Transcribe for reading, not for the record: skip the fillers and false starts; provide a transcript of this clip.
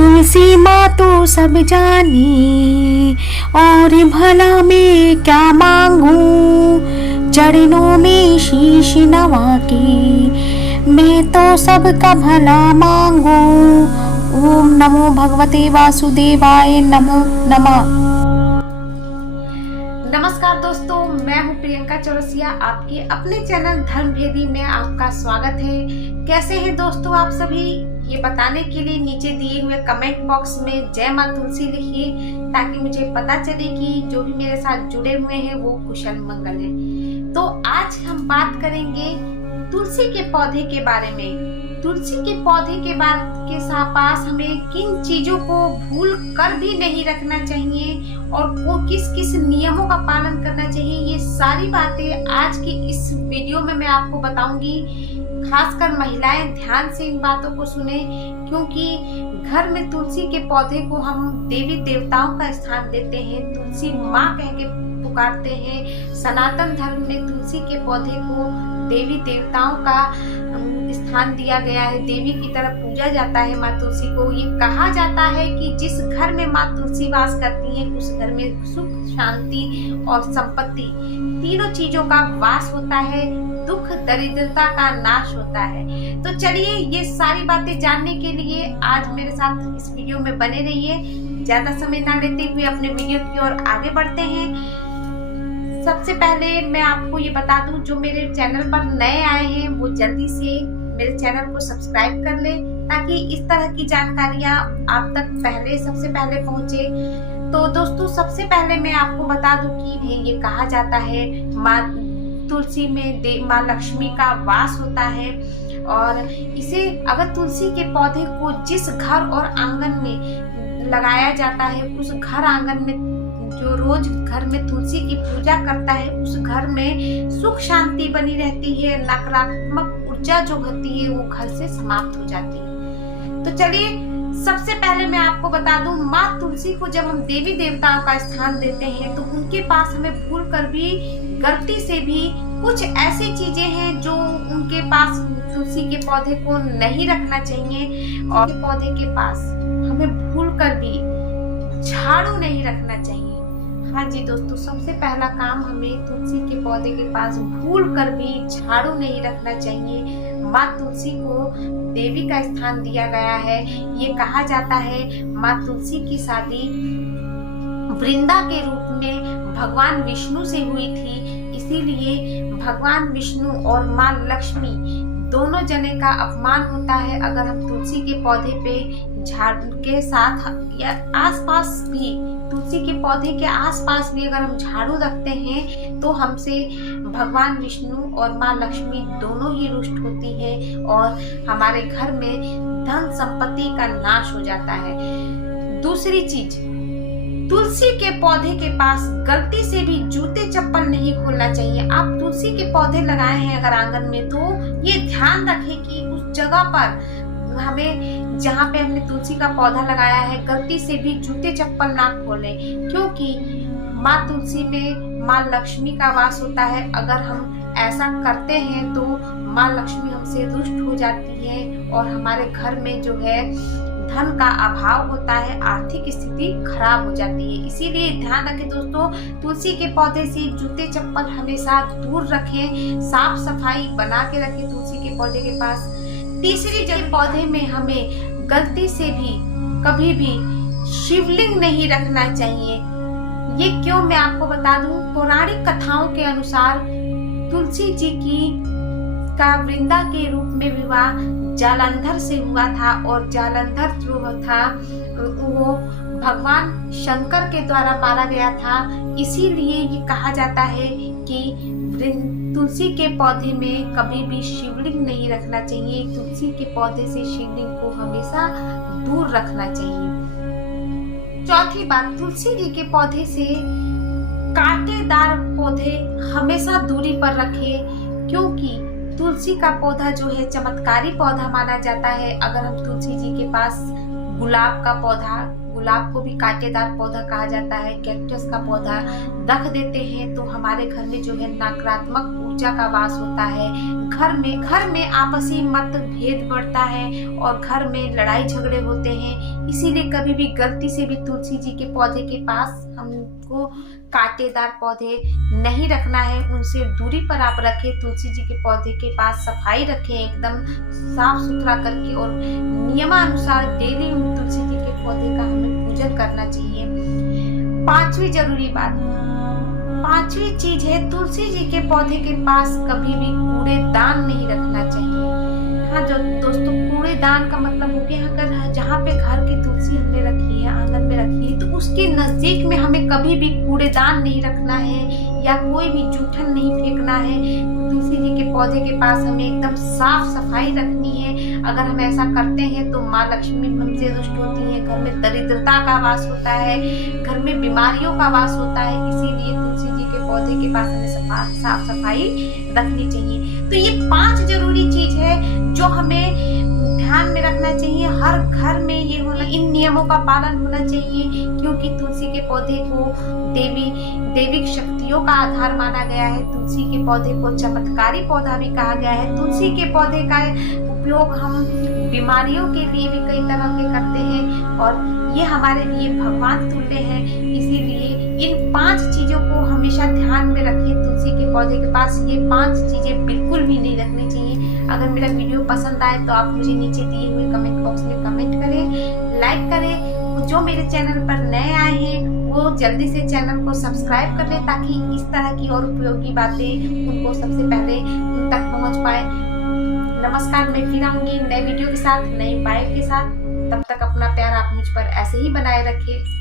तुलसी माँ तो सब जानी, और भला मैं क्या मांगू। चरणों में शीश नवा के मैं तो सबका भला मांगू। ओम नमो भगवते वासुदेवाय नमो नमः। नमस्कार दोस्तों, मैं हूं प्रियंका चौरसिया। आपके अपने चैनल धर्मभेदी में आपका स्वागत है। कैसे हैं दोस्तों आप सभी? ये बताने के लिए नीचे दिए हुए कमेंट बॉक्स में जय माँ तुलसी लिखिए, ताकि मुझे पता चले कि जो भी मेरे साथ जुड़े हुए हैं वो कुशल मंगल है। तो आज हम बात करेंगे तुलसी के पौधे के बारे में। तुलसी के पौधे के पास हमें किन चीजों को भूल कर भी नहीं रखना चाहिए और वो किस किस नियमों का पालन करना चाहिए, ये सारी बातें आज की इस वीडियो में मैं आपको बताऊंगी। खासकर महिलाएं ध्यान से इन बातों को सुने, क्योंकि घर में तुलसी के पौधे को हम देवी देवताओं का स्थान देते हैं, तुलसी माँ कह के पुकारते हैं। सनातन धर्म में तुलसी के पौधे को देवी देवताओं का स्थान दिया गया है, देवी की तरह पूजा जाता है माँ तुलसी को। ये कहा जाता है कि जिस घर में माँ तुलसी वास करती है उस घर में सुख, शांति और संपत्ति तीनों चीजों का वास होता है, दुख दरिद्रता का नाश होता है। तो चलिए ये सारी बातें जानने के लिए आज मेरे साथ इस वीडियो में बने रहिए। ज्यादा समय ना लेते हुए अपने वीडियो की ओर आगे बढ़ते हैं। सबसे पहले मैं आपको ये बता दूं, जो मेरे चैनल पर नए आए हैं वो जल्दी से मेरे चैनल को सब्सक्राइब कर ले, ताकि इस तरह की जानकारियां आप तक सबसे पहले पहुंचे। तो दोस्तों, सबसे पहले मैं आपको बता दूं कि ये कहा जाता है माँ तुलसी में माँ लक्ष्मी का वास होता है, और इसे अगर तुलसी के पौधे को जिस घर और आंगन में लगाया जाता है, उस घर आंगन में जो रोज घर में तुलसी की पूजा करता है उस घर में सुख शांति बनी रहती है, नकारात्मक ऊर्जा जो होती है वो घर से समाप्त हो जाती है। तो चलिए सबसे पहले मैं आपको बता दूं, माँ तुलसी को जब हम देवी देवताओं का स्थान देते हैं तो उनके पास हमें भूल कर भी, गलती से भी कुछ ऐसी चीजें हैं जो उनके पास तुलसी के पौधे को नहीं रखना चाहिए, और पौधे के पास हमें भूल कर भी झाड़ू नहीं रखना चाहिए। हाँ जी दोस्तों, सबसे पहला काम हमें तुलसी के पौधे के पास भूल कर भी झाड़ू नहीं रखना चाहिए। माँ तुलसी को देवी का स्थान दिया गया है। ये कहा जाता है माँ तुलसी की शादी वृंदा के रूप में भगवान विष्णु से हुई थी, इसीलिए भगवान विष्णु और माँ लक्ष्मी दोनों जने का अपमान होता है अगर हम तुलसी के पौधे पे झाड़ू के साथ या आसपास भी, तुलसी के पौधे के आसपास भी अगर हम झाड़ू रखते हैं तो हमसे भगवान विष्णु और माँ लक्ष्मी दोनों ही रुष्ट होती है और हमारे घर में धन संपत्ति का नाश हो जाता है। दूसरी चीज, तुलसी के पौधे के पास गलती से भी जूते चप्पल नहीं खोलना चाहिए। आप तुलसी के पौधे लगाए हैं अगर आंगन में, तो ये ध्यान रखें कि उस जगह पर हमें, जहाँ पे हमने तुलसी का पौधा लगाया है, गलती से भी जूते चप्पल ना खोलें, क्योंकि माँ तुलसी में माँ लक्ष्मी का वास होता है। अगर हम ऐसा करते हैं तो माँ लक्ष्मी हमसे रुष्ट हो जाती है और हमारे घर में जो है धन का अभाव होता है, आर्थिक स्थिति खराब हो जाती है। इसीलिए ध्यान रखें दोस्तों, तुलसी के पौधे से जूते चप्पल हमेशा दूर रखें, साफ सफाई बना के रखें तुलसी के पौधे के पास। तीसरी जगह, पौधे में हमें गलती से भी कभी भी शिवलिंग नहीं रखना चाहिए। ये क्यों, मैं आपको बता दूं, पौराणिक कथाओं के अनुसार तुलसी जी का वृंदा के रूप में विवाह जालंधर से हुआ था, और जालंधर जो था वो भगवान शंकर के द्वारा मारा गया था। इसीलिए ये कहा जाता है कि तुलसी के पौधे में कभी भी शिवलिंग नहीं रखना चाहिए। तुलसी के पौधे से शिवलिंग को हमेशा दूर रखना चाहिए। चौथी बात, तुलसी जी के पौधे से कांटेदार पौधे हमेशा दूरी पर रखें, क्योंकि तुलसी का पौधा जो है चमत्कारी पौधा माना जाता है। अगर हम तुलसी जी के पास गुलाब का पौधा, गुलाब को भी कांटेदार पौधा कहा जाता है, कैक्टस का पौधा रख देते हैं तो हमारे घर में जो है नकारात्मक ऊर्जा का वास होता है। घर में आपसी मतभेद बढ़ता है और घर में लड़ाई झगड़े होते हैं। इसीलिए कभी भी गलती से भी तुलसी जी के पौधे के पास हमको कांटेदार पौधे नहीं रखना है, उनसे दूरी पर आप रखें। तुलसी जी के पौधे के पास सफाई रखें, एकदम साफ सुथरा करके, और नियमानुसार डेली तुलसी जी के पौधे का हमें पूजन करना चाहिए। पांचवी जरूरी बात, पांचवी चीज है, तुलसी जी के पौधे के पास कभी भी कूड़ेदान नहीं रखना चाहिए। हाँ जो दोस्तों, कूड़ेदान का मतलब हो गया, अगर जहाँ पे घर की तुलसी हमने रखी है, आंगन में रखी है, तो उसके नजदीक में हमें कभी भी कूड़ेदान नहीं रखना है या कोई भी जूठन नहीं फेंकना है। तुलसी जी के पौधे के पास हमें एकदम साफ सफाई रखनी है। अगर हम ऐसा करते हैं तो माँ लक्ष्मी हमसे रुष्ट होती है, घर में दरिद्रता का वास होता है, घर में बीमारियों का वास होता है। इसीलिए तुलसी जी के पौधे के पास हमें साफ सफाई रखनी चाहिए। तो ये 5 जरूरी चीज है जो हमें ध्यान में रखना चाहिए। हर घर में ये होना, इन नियमों का पालन होना चाहिए, क्योंकि तुलसी के पौधे को दैविक शक्तियों का आधार माना गया है। तुलसी के पौधे को चमत्कारी पौधा भी कहा गया है। तुलसी के पौधे का उपयोग हम बीमारियों के लिए भी कई तरह के करते हैं, और ये हमारे लिए भगवान तुल्य है। इसीलिए इन 5 चीजों को हमेशा ध्यान में रखें। तुलसी के पौधे के पास ये 5 चीजें बिल्कुल भी नहीं रखनी चाहिए। अगर मेरा वीडियो पसंद आए तो आप मुझे नीचे दिए हुए कमेंट बॉक्स में कमेंट करें, लाइक करें। जो मेरे चैनल पर नए आए हैं वो जल्दी से चैनल को सब्सक्राइब कर लें, ताकि इस तरह की और उपयोगी बातें उनको सबसे पहले उन तक पहुंच पाए। नमस्कार, मैं फिर आऊंगी नए वीडियो के साथ, नए बाइक के साथ। तब तक अपना प्यार आप मुझ पर ऐसे ही बनाए रखें।